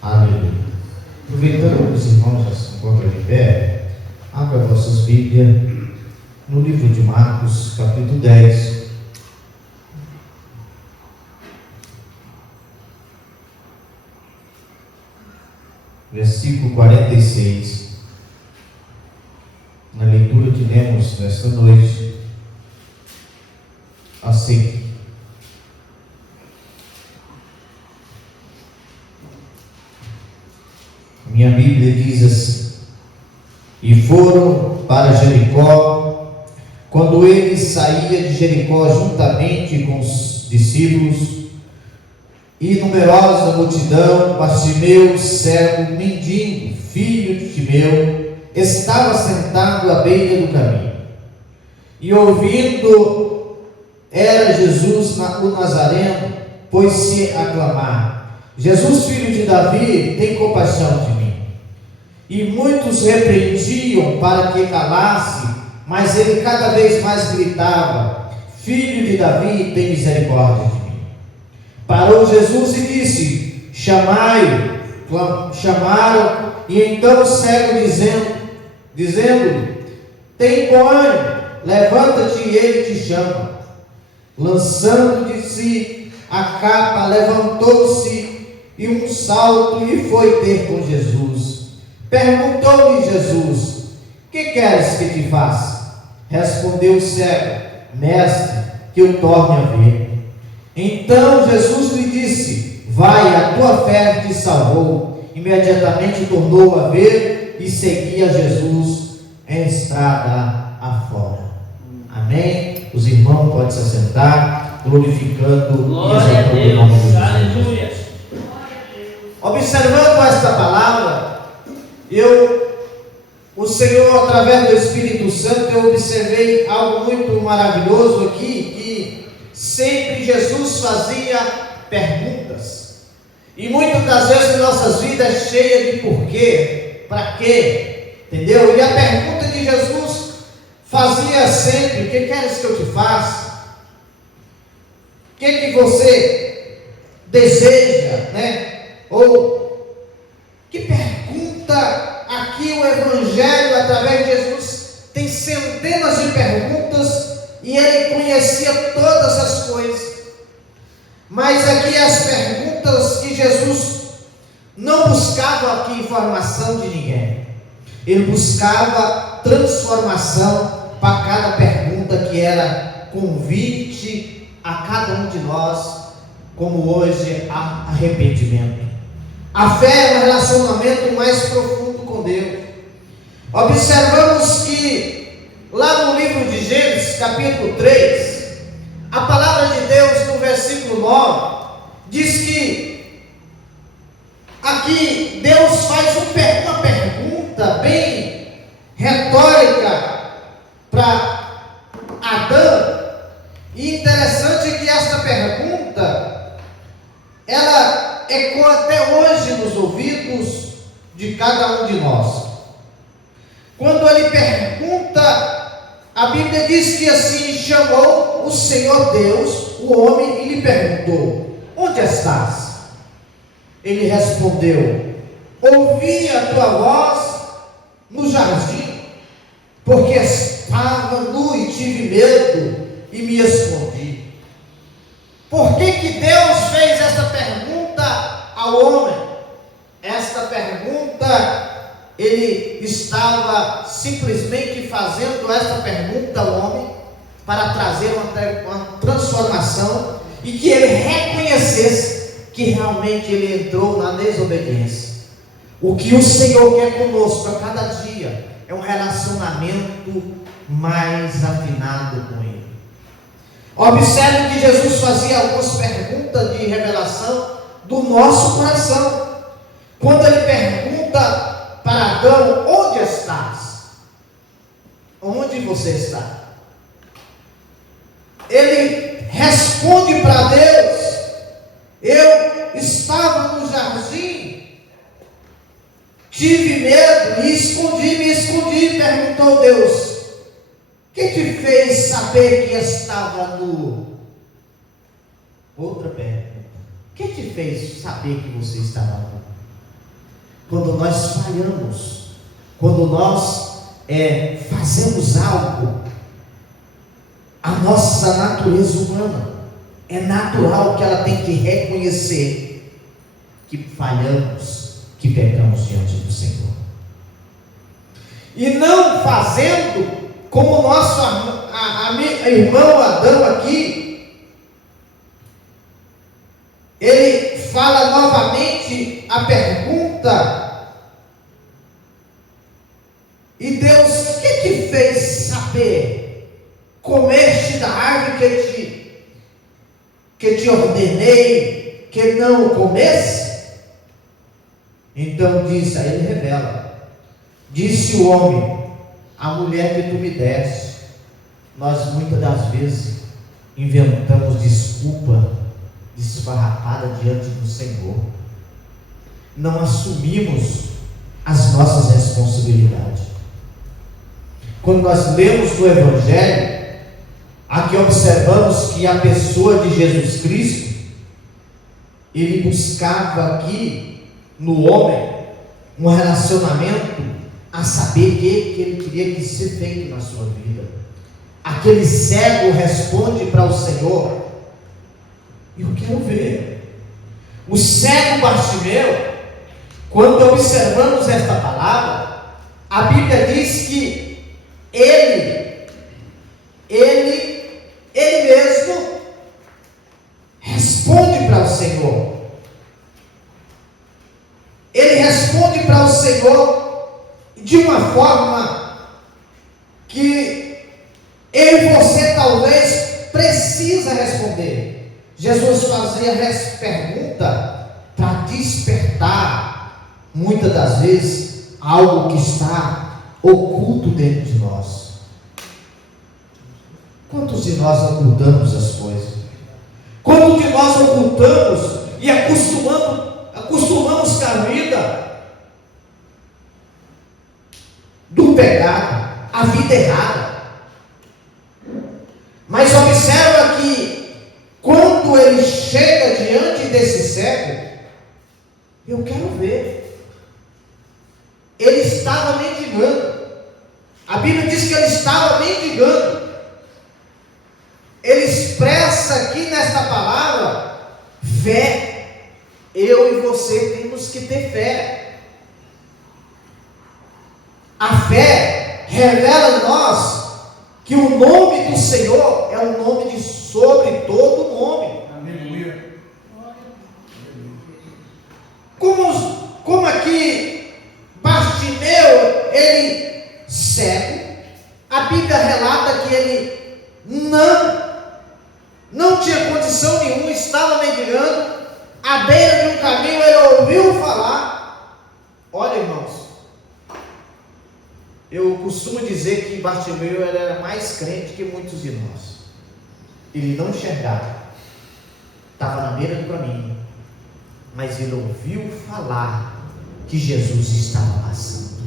Aleluia. Aproveitando que os irmãos já se encontram de pé, abra vossas Bíblias no livro de Marcos, capítulo 10. Versículo 46. Na leitura que lemos nesta noite, assim: minha Bíblia diz assim: e foram para Jericó. Quando ele saía de Jericó juntamente com os discípulos e numerosa multidão, Bartimeu, cego, mendigo, filho de Timeu, estava sentado à beira do caminho. E ouvindo, era Jesus o Nazareno, pôs-se a clamar: Jesus, filho de Davi, tem compaixão de mim. E muitos repreendiam para que calasse, mas ele cada vez mais gritava: Filho de Davi, tem misericórdia de mim. Parou Jesus e disse: chamai-o. Chamaram, e então o cego dizendo: tem bom ânimo, levanta-te, e ele te chama. Lançando de si a capa, levantou-se e um salto e foi ter com Jesus. Perguntou-lhe Jesus: que queres que te faça? Respondeu o cego: mestre, que eu torne a ver. Então Jesus lhe disse: vai, a tua fé te salvou. Imediatamente tornou a ver e seguia Jesus em estrada afora. Amém? Os irmãos podem se assentar, glorificando e exaltando o nome de Jesus. Aleluia. Observando esta palavra, o Senhor, através do Espírito Santo, eu observei algo muito maravilhoso aqui, que sempre Jesus fazia perguntas. E muitas das vezes em nossas vidas é cheia de porquê, para quê, entendeu? E a pergunta de Jesus fazia sempre: o que queres que eu te faça? O que você deseja, né? Ou que pergunta aqui o Evangelho, através de Jesus, tem centenas de perguntas e ele conhecia todas as coisas. Mas aqui as perguntas que Jesus não buscava aqui informação de ninguém. Ele buscava transformação para cada pergunta, que era convite a cada um de nós, como hoje arrependimento. A fé é um relacionamento mais profundo com Deus. Observamos que lá no livro de Gênesis, capítulo 3, a palavra de Deus, no versículo 9, diz que aqui Deus faz uma pergunta bem retórica para Adão. E interessante que esta pergunta, ela ecoa até hoje nos ouvidos de cada um de nós. Quando ele pergunta, a Bíblia diz que assim chamou o Senhor Deus o homem e lhe perguntou: onde estás? Ele respondeu: ouvi a tua voz no jardim, porque estava nu e tive medo e me escondi. Por que Deus fez esta pergunta ao homem? Esta pergunta, ele estava simplesmente fazendo esta pergunta ao homem para trazer uma transformação e que ele reconhecesse que realmente ele entrou na desobediência. O que o Senhor quer conosco a cada dia é um relacionamento mais afinado com Ele. Observe que Jesus fazia algumas perguntas de revelação do nosso coração. Quando ele pergunta para Adão: onde estás? Onde você está? Ele responde para Deus: eu estava no jardim, tive medo, me escondi. Perguntou Deus: que te fez saber que estava nu? Outra pergunta: que te fez saber que você estava nu? quando nós falhamos, quando nós fazemos algo, a nossa natureza humana é natural que ela tem que reconhecer que falhamos, que pecamos diante do Senhor, e não fazendo como o nosso irmão Adão aqui. Ele fala novamente a pergunta: e Deus, o que fez saber? Comeste da árvore que te ordenei que não comesse? Então disse, aí ele revela: disse o homem, a mulher que tu me deste. Nós muitas das vezes inventamos desculpa desfarrapada diante do Senhor, não assumimos as nossas responsabilidades. Quando nós lemos no Evangelho, aqui observamos que a pessoa de Jesus Cristo, ele buscava aqui no homem um relacionamento, a saber o que ele queria que se feito na sua vida. Aquele cego responde para o Senhor: eu quero ver. O cego Bartimeu, quando observamos esta palavra, a Bíblia diz que ele mesmo responde para o Senhor. Ele responde para o Senhor de uma forma que eu e você talvez precisa responder. Jesus fazia essa pergunta para despertar, muitas das vezes, algo que está oculto dentro de nós. Quantos de nós ocultamos as coisas? Quantos de nós ocultamos e acostumamos com a vida do pecado, a vida errada? Mas observa que quando ele chega diante desse cego, eu quero ver. Ele estava mendigando. A Bíblia diz que ele estava mendigando. Ele expressa aqui nesta palavra fé. Eu e você temos que ter fé. A fé revela em nós que o nome do Senhor é um nome de sobre todo nome. Aleluia. Como aqui Bartimeu, ele cego, a Bíblia relata que ele não tinha condição nenhuma, estava mendigando, à beira de um caminho, ele ouviu falar. Olha, irmãos, eu costumo dizer que Bartimeu era mais crente que muitos de nós. Ele não enxergava, estava na beira do caminho, mas ele ouviu falar que Jesus estava passando.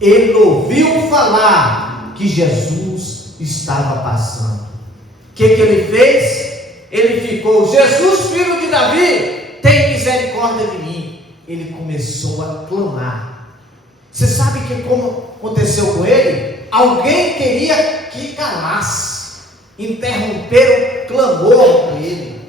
Ele ouviu falar que Jesus estava passando. O que ele fez? Ele ficou: Jesus, filho de Davi, tem misericórdia de mim. Ele começou a clamar. Você sabe que como aconteceu com ele? Alguém queria que calasse, interromper o clamor dele.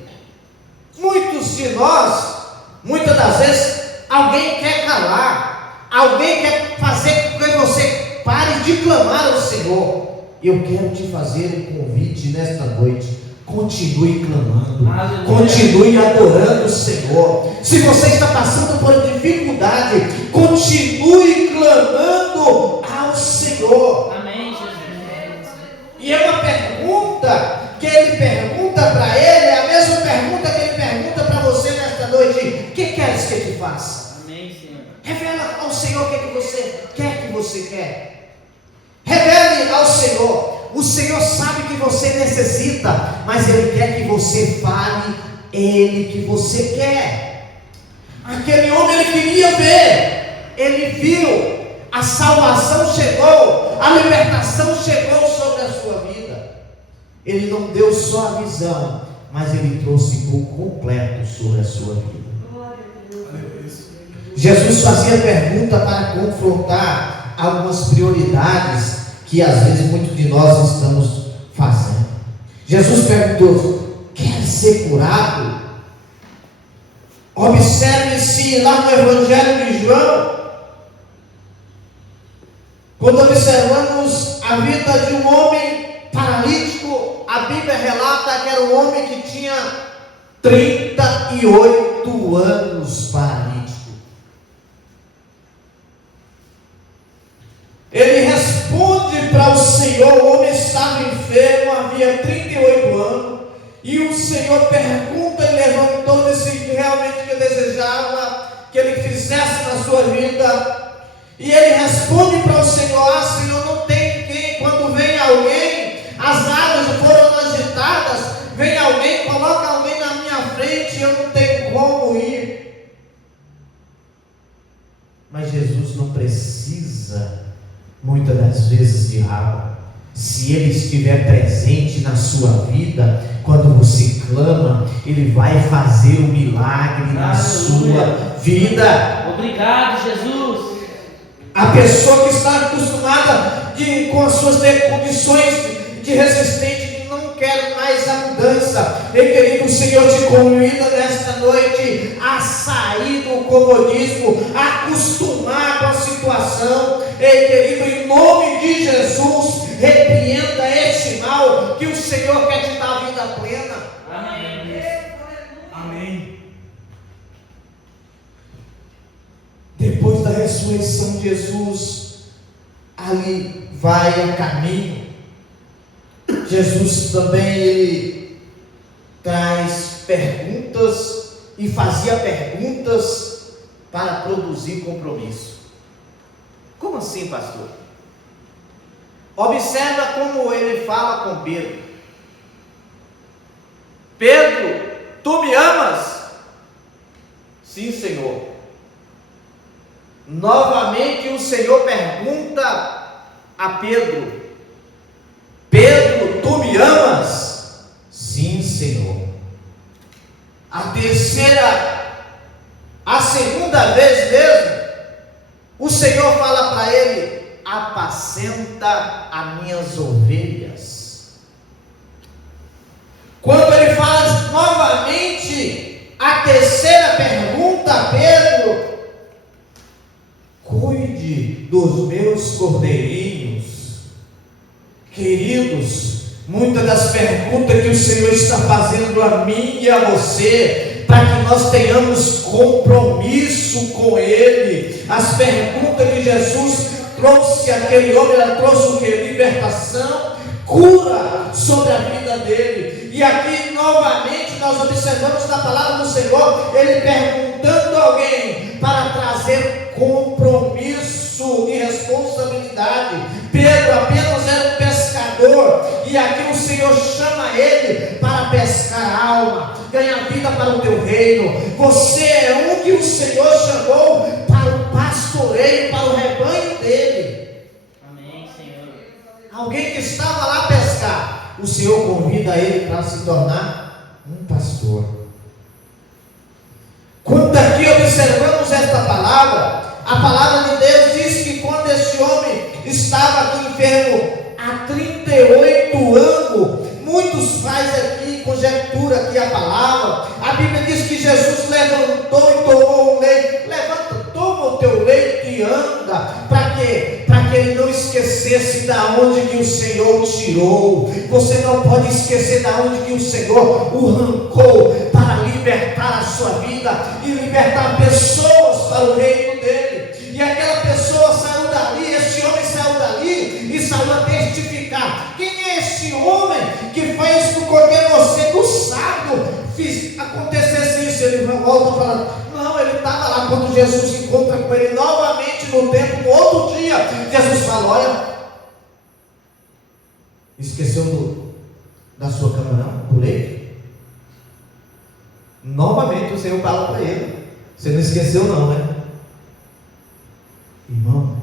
Muitos de nós, muitas das vezes, alguém quer calar, alguém quer fazer com que você pare de clamar ao Senhor. Eu quero te fazer um convite nesta noite: continue clamando, continue adorando o Senhor. Se você está passando por dificuldade, continue clamando ao Senhor. Amém, Jesus. E é uma pergunta que ele pergunta para ele, é a mesma pergunta que ele pergunta para você nesta noite: o que queres que eu te faça? Amém, Senhor. Revela ao Senhor o que você quer. Revele ao Senhor. O Senhor sabe que você necessita, mas Ele quer que você fale Ele que você quer. Aquele homem, ele queria ver, ele viu, a salvação chegou, a libertação chegou sobre a sua vida. Ele não deu só a visão, mas ele trouxe por completo sobre a sua vida. Jesus fazia pergunta para confrontar algumas prioridades que às vezes muitos de nós estamos fazendo. Jesus perguntou: quer ser curado? Observe-se lá no Evangelho de João, quando observamos a vida de um homem paralítico, a Bíblia relata que era um homem que tinha 38 anos paralítico. Ele responde para o Senhor, o homem estava enfermo, havia 38 anos, e o Senhor pergunta, e levantou, disse realmente que desejava que ele fizesse na sua vida, e ele responde para o Senhor: ah, Senhor, não tem quem, quando vem alguém, as águas foram agitadas, vem alguém, coloca alguém na minha frente, eu não tenho como ir. Mas Jesus não precisa muitas das vezes de água. Se Ele estiver presente na sua vida, quando você clama, Ele vai fazer um milagre na sua vida. Obrigado, Jesus. A pessoa que está acostumada com as suas condições de resistente, que não quer mais a mudança, e querido, o Senhor te convida nesta noite a sair do comodismo, a acostumar com a situação. E querido, em nome de Jesus, repreenda este mal, que o Senhor quer te dar a vida plena. Amém. Amém. Depois da ressurreição de Jesus, ali vai a caminho. Jesus também, ele traz perguntas e fazia perguntas para produzir compromisso. Como assim, pastor? Observa como ele fala com Pedro: Pedro, tu me amas? Sim, Senhor. Novamente o Senhor pergunta a Pedro: Pedro, tu me amas? Sim, Senhor. A segunda vez mesmo, o Senhor fala para ele: apacenta as minhas ovelhas. Quando ele faz novamente a terceira pergunta a Pedro: cuide dos meus cordeirinhos. Queridos, muitas das perguntas que o Senhor está fazendo a mim e a você, para que nós tenhamos compromisso com Ele. As perguntas que Jesus trouxe àquele homem, ela trouxe o que? Libertação, cura sobre a vida dele. E aqui novamente nós observamos na palavra do Senhor, ele perguntando a alguém para trazer compromisso e responsabilidade. Pedro apenas era um pescador, e aqui o Senhor chama ele para pescar a alma, ganhar vida para o teu reino. Você é um que o Senhor chamou para o pastoreio, para o rebanho dele. Amém, Senhor. Alguém que estava lá a pescar, o Senhor convida ele para se tornar um pastor. Quando aqui observamos esta palavra, a palavra de Deus diz que quando esse homem estava enfermo há 38 anos, muitos fazem aqui conjectura aqui a palavra. A Bíblia diz que Jesus levantou e tomou o leito. Levanta, toma o teu leito e anda. Para quê? Para que ele não esquecesse da onde que o Senhor o tirou. Você não pode esquecer da onde que o Senhor o arrancou, para libertar a sua vida e libertar pessoas para o reino dele. E aquela pessoa saiu dali, esse homem saiu dali e saiu a testificar: quem é esse homem que fez com que você no sábado acontecesse isso? Ele volta falando: não, ele estava lá. Quando Jesus encontra com ele novamente no templo, no outro dia, Jesus fala: olha, esqueceu da sua cama não? Do leito? Novamente o Senhor fala para ele: você não esqueceu não, né? Irmão,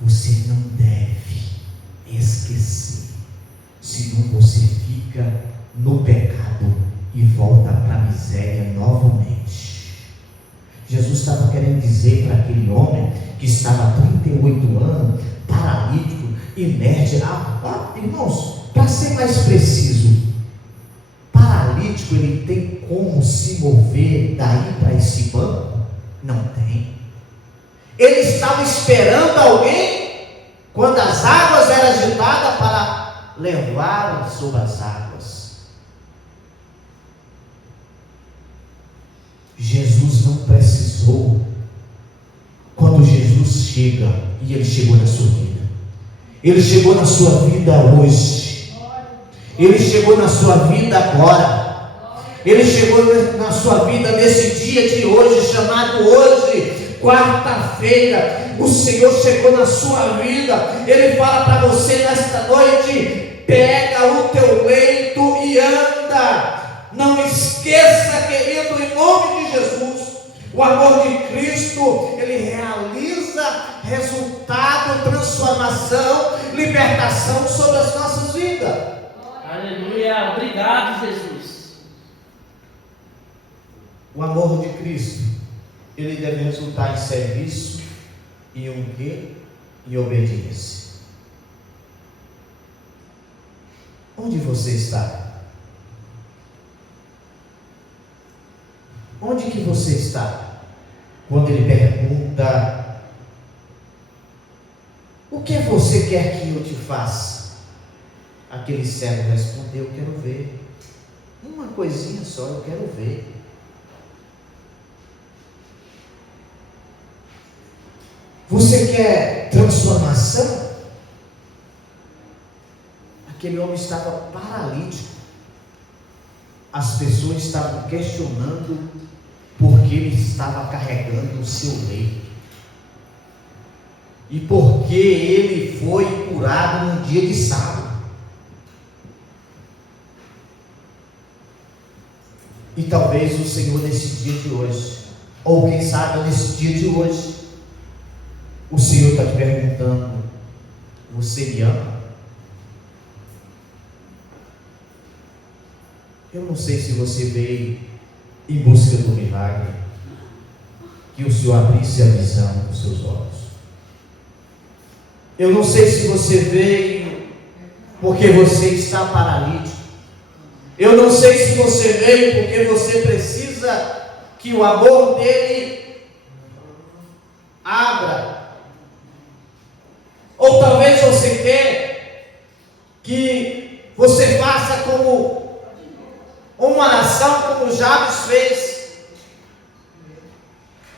você não deve esquecer, senão você fica no pecado e volta para a miséria novamente. Jesus estava querendo dizer para aquele homem que estava há 38 anos, paralítico, inerte. Irmãos, para ser mais preciso, paralítico, ele tem como se mover daí para esse banco? Não tem. Ele estava esperando alguém quando as águas eram agitadas para levá-lo sobre as águas. Jesus não precisou. Quando Jesus chega, e ele chegou na sua vida, ele chegou na sua vida hoje, ele chegou na sua vida agora, ele chegou na sua vida nesse dia de hoje, chamado hoje, quarta-feira. O Senhor chegou na sua vida. Ele fala para você nesta noite: pega o teu leito e anda. Não esqueça, querido, em nome de Jesus, o amor de Cristo, ele realiza resultado, transformação, libertação sobre as nossas vidas. Aleluia, obrigado, Jesus. O amor de Cristo, ele deve resultar em serviço e um quê? Em obediência. Onde você está? Onde que você está? Quando ele pergunta: o que você quer que eu te faça? Aquele servo respondeu: eu quero ver. Uma coisinha só, eu quero ver. Você quer transformação? Aquele homem estava paralítico. As pessoas estavam questionando porque ele estava carregando o seu leito e porque ele foi curado num dia de sábado. E talvez o Senhor, nesse dia de hoje, ou quem sabe nesse dia de hoje, o Senhor está te perguntando: você me ama? Eu não sei se você veio em busca do milagre, que o Senhor abrisse a visão dos seus olhos. Eu não sei se você veio porque você está paralítico. Eu não sei se você veio porque você precisa que o amor dele abra. Ou talvez você quer que você faça como uma oração, como Jabes fez.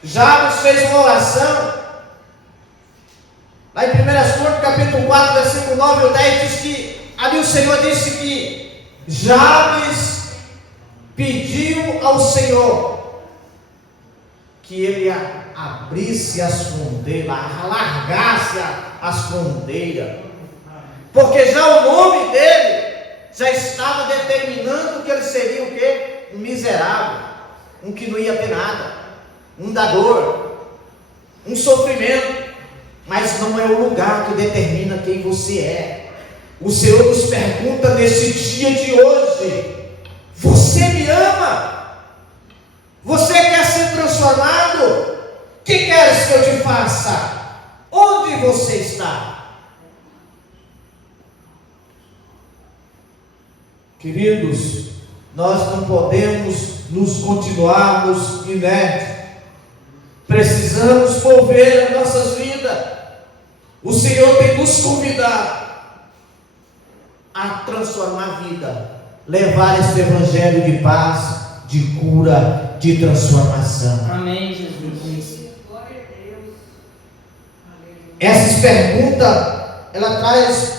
Jabes fez uma oração lá em 1 Crônicas capítulo 4, versículo 9 ou 10, diz que ali o Senhor disse que Jabes pediu ao Senhor que ele abrisse as fronteiras, alargasse as fronteiras, porque já o nome dele já estava determinando que ele seria o quê? Um miserável, um que não ia ter nada, um da dor, um sofrimento. Mas não é o lugar que determina quem você é. O Senhor nos pergunta nesse dia de hoje: você me ama? Você quer ser transformado? O que queres que eu te faça? Onde você está? Queridos, nós não podemos nos continuarmos inertes. Precisamos mover as nossas vidas. O Senhor tem nos convidado a transformar a vida, levar esse evangelho de paz, de cura, de transformação. Amém, Jesus. Essas perguntas, ela traz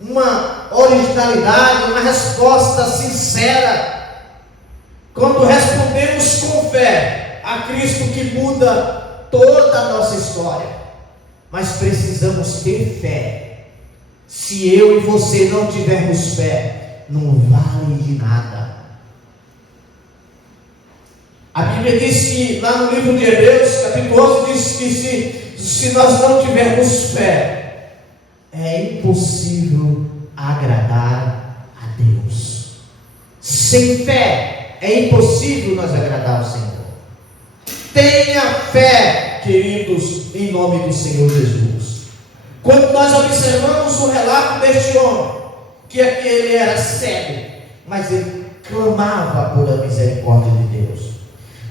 uma originalidade, uma resposta sincera. Quando respondemos com fé a Cristo, que muda toda a nossa história. Mas precisamos ter fé. Se eu e você não tivermos fé, não vale de nada. A Bíblia diz que, lá no livro de Hebreus, capítulo 11, diz que se nós não tivermos fé, é impossível agradar a Deus. Sem fé, é impossível nós agradar ao Senhor. Tenha fé, queridos, em nome do Senhor Jesus. Quando nós observamos o relato deste homem, que aqui ele era cego, mas ele clamava por a misericórdia de Deus.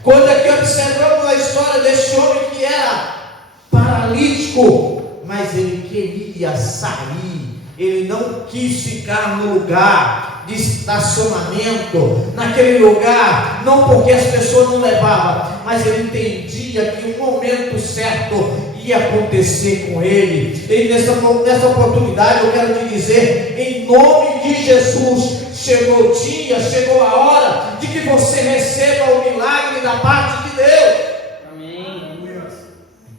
Quando aqui observamos a história deste homem que era paralítico, mas ele queria sair, ele não quis ficar no lugar de estacionamento, naquele lugar, não porque as pessoas não levavam, mas ele entendia que o momento certo ia acontecer com ele. E nessa oportunidade eu quero te dizer, em nome de Jesus, chegou o dia, chegou a hora de que você receba o milagre da parte de Deus. Amém.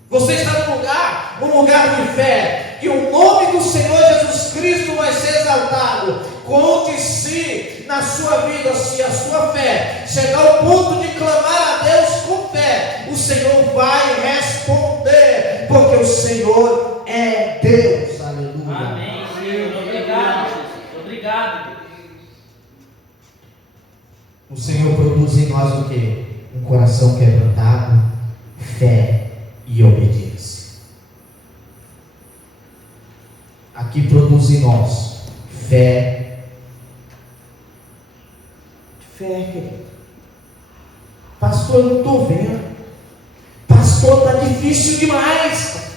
Você está num lugar de fé, que o nome do Senhor Jesus Cristo vai ser exaltado. Conte se na sua vida, se a sua fé chegar ao ponto de clamar a Deus com fé, o Senhor vai responder, porque o Senhor é Deus. Aleluia. Amém, Senhor. Obrigado, Jesus. Obrigado. O Senhor produz em nós o quê? Um coração quebrantado, fé e obediência. Aqui produz em nós fé. Fé, querido. Pastor, eu não estou vendo. Pastor, está difícil demais.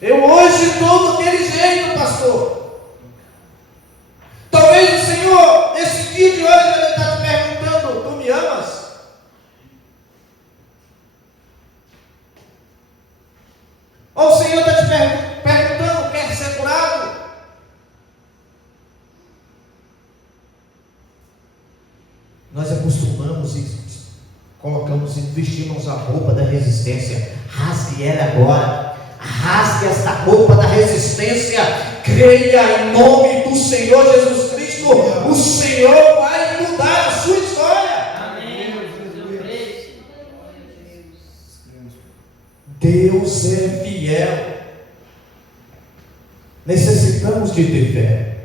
Eu hoje estou daquele jeito, pastor. Talvez o Senhor, nesse dia de hoje, Ele está te perguntando: tu me amas? Ou o Senhor está te perguntando: quer ser curado? Nós acostumamos e colocamos e vestimos a roupa da resistência. Rasgue ela agora. Rasgue esta roupa da resistência. Creia em nome do Senhor Jesus Cristo. O Senhor vai mudar a sua história. Amém. Deus é fiel. Necessitamos de ter fé.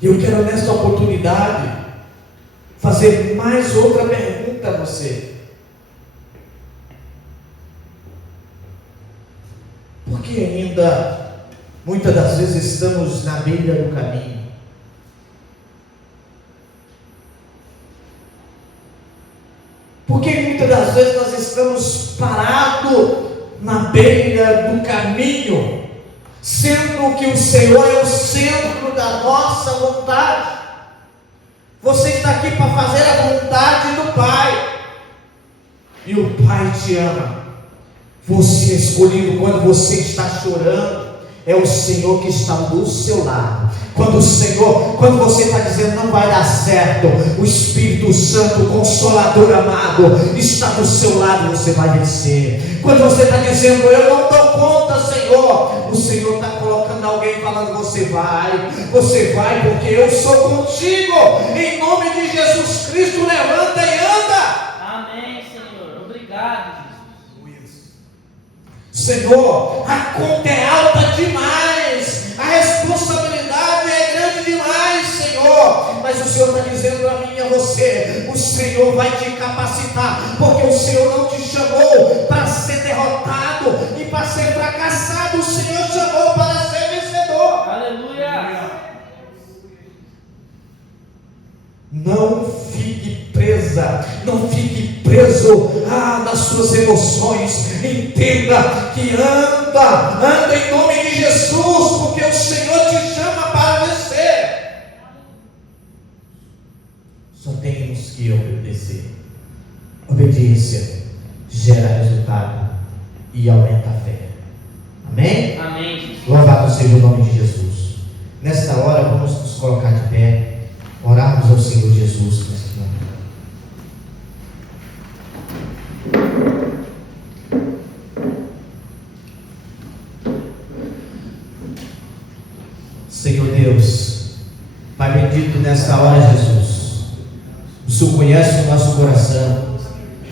E eu quero nesta oportunidade fazer mais outra pergunta a você. Porque ainda, muitas das vezes, estamos na beira do caminho. Porque muitas das vezes nós estamos parados na beira do caminho, sendo que o Senhor é o centro da nossa vontade. Você está aqui para fazer a vontade do Pai, e o Pai te ama. Você é escolhido. Quando você está chorando, é o Senhor que está do seu lado. Quando você está dizendo não vai dar certo, o Espírito Santo, o Consolador amado, está do seu lado, você vai vencer. Quando você está dizendo eu não dou conta, Senhor, o Senhor está colocando alguém falando você vai porque eu sou contigo. Em nome de Jesus Cristo, levanta e anda. Amém, Senhor. Obrigado, Jesus. Senhor, a conta é alta demais, a responsabilidade é grande demais, Senhor, mas o Senhor está dizendo a mim e a você: o Senhor vai te capacitar, porque o Senhor não te chamou para ser derrotado e para ser fracassado, o Senhor chamou para ser vencedor. Aleluia. Não fique preso nas suas emoções. Entenda que anda em nome de Jesus, porque o Senhor te chama para vencer. Só temos que obedecer. Obediência gera resultado e aumenta a fé. Amém? Amém, Jesus. Louvado seja o nome de Jesus. Nesta hora vamos nos colocar de pé, orarmos ao Senhor Jesus neste momento. Senhor Deus, Pai bendito, nesta hora, Jesus, o Senhor conhece o nosso coração,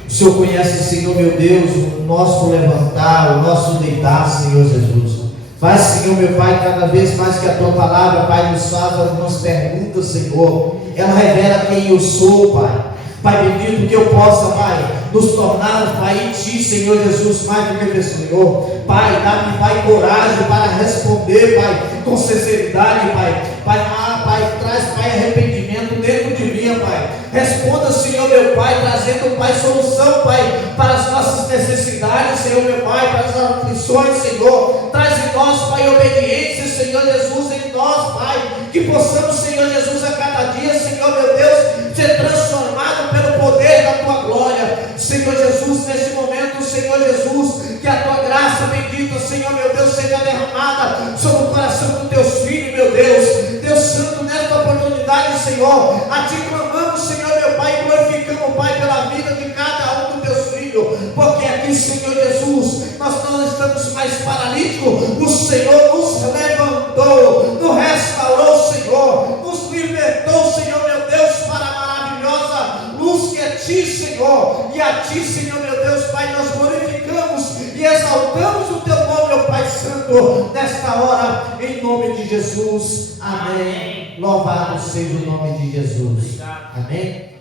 o Senhor conhece, Senhor meu Deus, o nosso levantar, o nosso deitar, Senhor Jesus. Faz, Senhor meu Pai, cada vez mais que a Tua palavra, Pai, nos faz algumas perguntas, Senhor. Ela revela quem eu sou, Pai. Pai bendito, que eu possa, Pai, nos tornarmos, Pai, em Ti, Senhor Jesus, mais do que Senhor. Pai, dá-me, Pai, coragem para responder, Pai, com sinceridade, Pai. Pai, traz, Pai, arrependimento dentro de mim, Pai. Responda, Senhor, meu Pai, trazendo, Pai, solução, Pai, para as nossas necessidades, Senhor, meu Pai, para as aflições, Senhor. Traz em nós, Pai, obediência, Senhor Jesus, em nós, Pai, que possamos, Senhor Jesus, a cada dia, Senhor, meu Deus, ser transformado pelo poder da Tua glória, Senhor Jesus, nesse momento, Senhor Jesus, que a Tua graça bendita, Senhor, meu Deus, seja derramada sobre o coração dos Teus filhos, meu Deus. Deus Santo, nesta oportunidade, Senhor, a Ti clamamos, Senhor, meu Pai, e glorificamos, Pai, pela vida de cada um dos Teus filhos, porque aqui, Senhor Jesus, nós não estamos mais paralíticos, o Senhor nos levantou, nos restaurou, Senhor, nos libertou, Senhor, meu Deus, para a maravilhosa luz que é Ti, Senhor, e a Ti, Senhor, meu Deus, Pai, nós glorificamos e exaltamos o Teu nome, meu Pai Santo, nesta hora, em nome de Jesus, amém. Louvado seja o nome de Jesus, amém.